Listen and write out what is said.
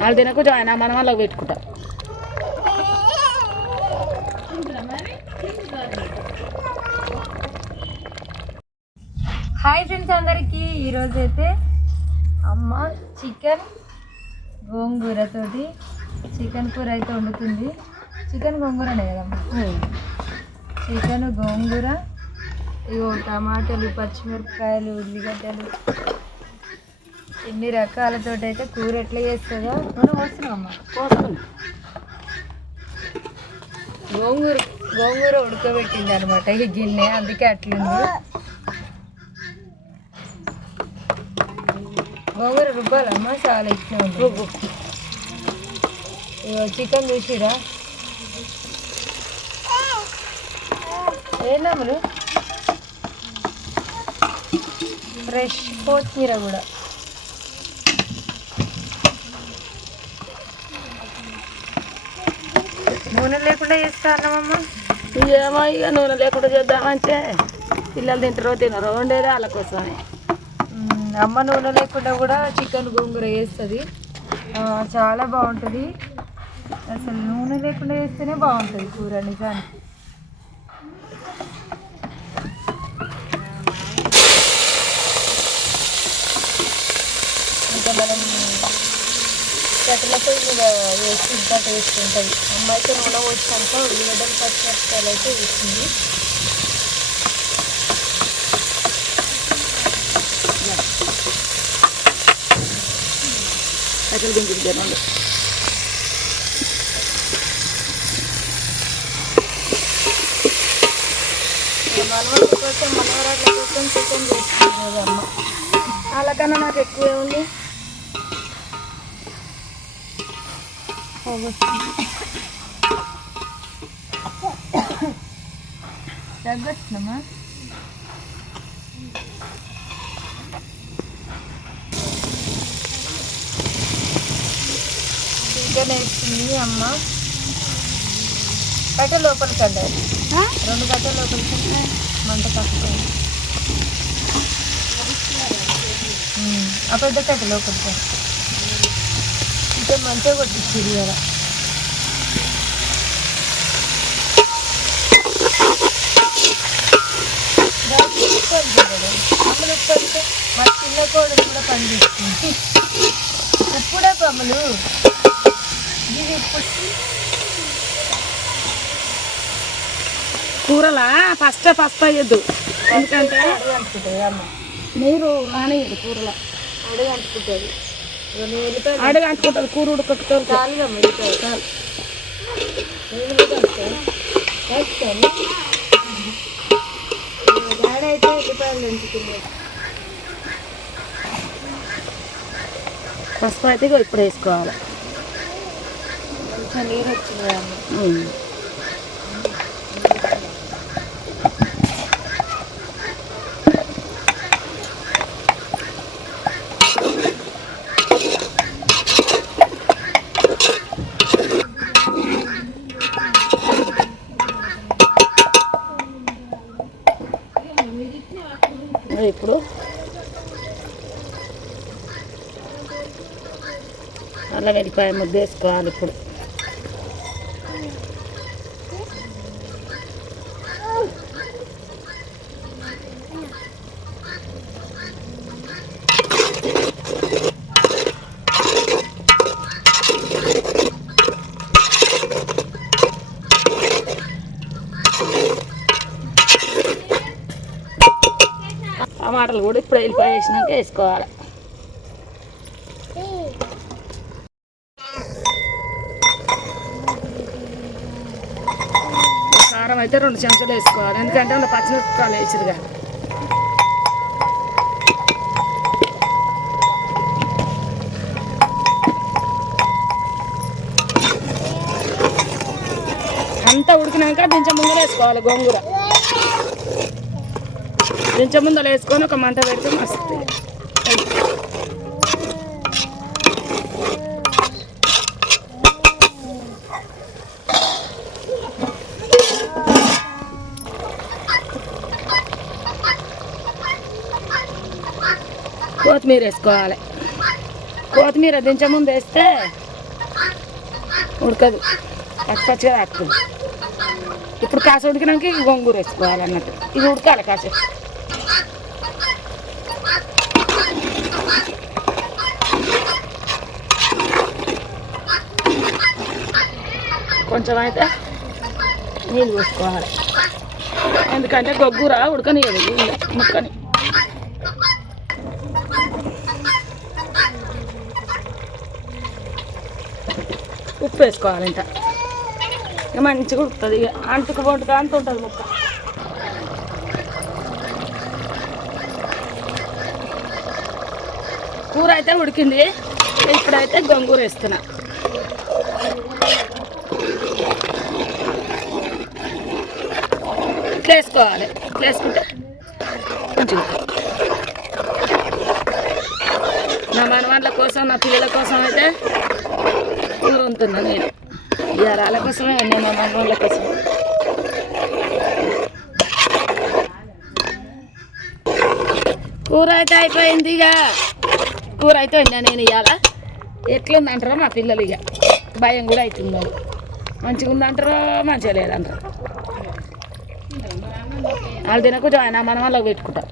వాళ్ళు తినకు జాయిన్ మన వాళ్ళకి పెట్టుకుంటా. హాయ్ ఫ్రెండ్స్ అందరికీ. ఈరోజు అయితే అమ్మ చికెన్ గోంగూరతోటి చికెన్ కూర అయితే వండుతుంది. చికెన్ గోంగూరనే కదమ్మా? చికెన్ గోంగూర, ఇగో టమాటాలు, పచ్చిమిరపకాయలు, ఉల్లిగడ్డలు, ఇన్ని రకాలతో అయితే కూర ఎట్లా చేస్తుందో మనం వస్తున్నామమ్మా. గోంగూర ఉడకబెట్టింది అనమాట ఈ గిన్నె, అందుకే అట్లుంది. గోంగూర రుబ్బాలమ్మా, చాలా ఇష్టం ఉంది. రుబ్బు. చికెన్ చూసిరా ఏనాములు, ఫ్రెష్ కొత్తిమీర కూడా. నూనె లేకుండా చేస్తా అన్నామమ్మా. ఏమో ఇక నూనె లేకుండా చేద్దామంటే పిల్లలు తింటారో తినరో వండేది వాళ్ళ కోసమే. అమ్మ నూనె లేకుండా కూడా చికెన్ గోంగూర వేస్తుంది, చాలా బాగుంటుంది. అసలు నూనె లేకుండా వేస్తేనే బాగుంటుంది కూర నిజానికి. ఇంకా మనం కట్టెల పొయ్యి మీద వేసి ఇంకా టేస్ట్ ఉంటుంది. అమ్మ అయితే నూనె వచ్చినాక ఉల్లిగడ్డలు పచ్చిమిరపకాయలు అయితే వేస్తుంది. అసలు దించుకు తినండి. మనవరాల కోసం మనవరాళ్ళ కోసం చికెన్ చేస్తుంది అమ్మ. వాళ్ళకన్నా నాకు ఎక్కువే ఉంది. తగ్గొచ్చినమ్మా. చికెన్ వేస్తుంది అమ్మ. కట్టె లోపలికి అండి, 2 గంటల లోపలికి మంట తక్కువ. ఆ పెద్ద కట్టె లోపలికి చికెన్ మంచిగా కొట్టించింది కదా. అమ్మలు ఉప్పు మా చిన్న కోడలు కూడా పనిచేస్తుంది. ఇప్పుడే అమ్మలు ఇది కూరలా ఫస్ట్ అయ్యద్దు, ఎందుకంటే అనుకుంటుంది అమ్మ. నీరు రానియదు కూరలో, అడుగు అంటుకుంటుంది. అడుగు అంటుకుంటుంది కూర ఉడకతో. చాలుగా ఉల్లిపాయ చాలు. డాడీ అయితే ఉల్లిపాయలు దంచుతుంది. పసుపు అయితే ఇప్పుడు వేసుకోవాలి. కొంచెం నీరు వచ్చింది అమ్మ. ఇప్పుడు అల్లం వెల్లిపాయ ముద్ద వేసుకోవాలి. ఇప్పుడు టమాటాలు కూడా ఇప్పుడు వెల్లిపాయ వేసినాక వేసుకోవాలి. కారం అయితే 2 చెంచాలు వేసుకోవాలి, ఎందుకంటే అందులో పచ్చిమిరపకాయలు వేసారు కదా. అంతా ఉడికినాక దించ ముందర వేసుకోవాలి గోంగూర. దించ ముందర వేసుకొని ఒక మంట పెడితే మస్తు. కొత్తిమీర వేసుకోవాలి. కొత్తిమీర దించే ముందు వేస్తే ఉడకదు, పచ్చిగా తాకుతుంది. ఇప్పుడు కాస ఉడికినాక ఇక గోంగూర వేసుకోవాలన్నట్టు, ఇది ఉడకాలి కాసేపు. కొంచెం అయితే నీళ్ళు పోసుకోవాలి, ఎందుకంటే గొగ్గుర ఉడకనియదు ముక్కని. ఉప్పు వేసుకోవాలి, ఇంత ఇక మంచిగా ఉడుకుతుంది. ఇక అంటుకు వంటుకు అంత ఉంటుంది ముక్క. కూర అయితే ఉడికింది, ఇప్పుడైతే గోంగూర వేస్తున్నా. ఇట్లా వేసుకోవాలి, ఇట్లా వేసుకుంటే మంచిగా. నా మనవాళ్ళ కోసం, నా పిల్లల కోసం అయితే కూర ఉంటున్నా నేను. ఇవాళ వాళ్ళ కోసమే, నేను మా మనవాళ్ళ కోసం. కూర అయితే అయిపోయింది. ఇక కూర అయితే వండా నేను. ఇవాళ ఎట్లుందంటారో మా పిల్లలు ఇక భయం కూడా అవుతుంది. మంచిగా ఉందంటారో మంచిగా లేదంటారు. వాళ్ళు తినకు నా మన వాళ్ళకి పెట్టుకుంటాం.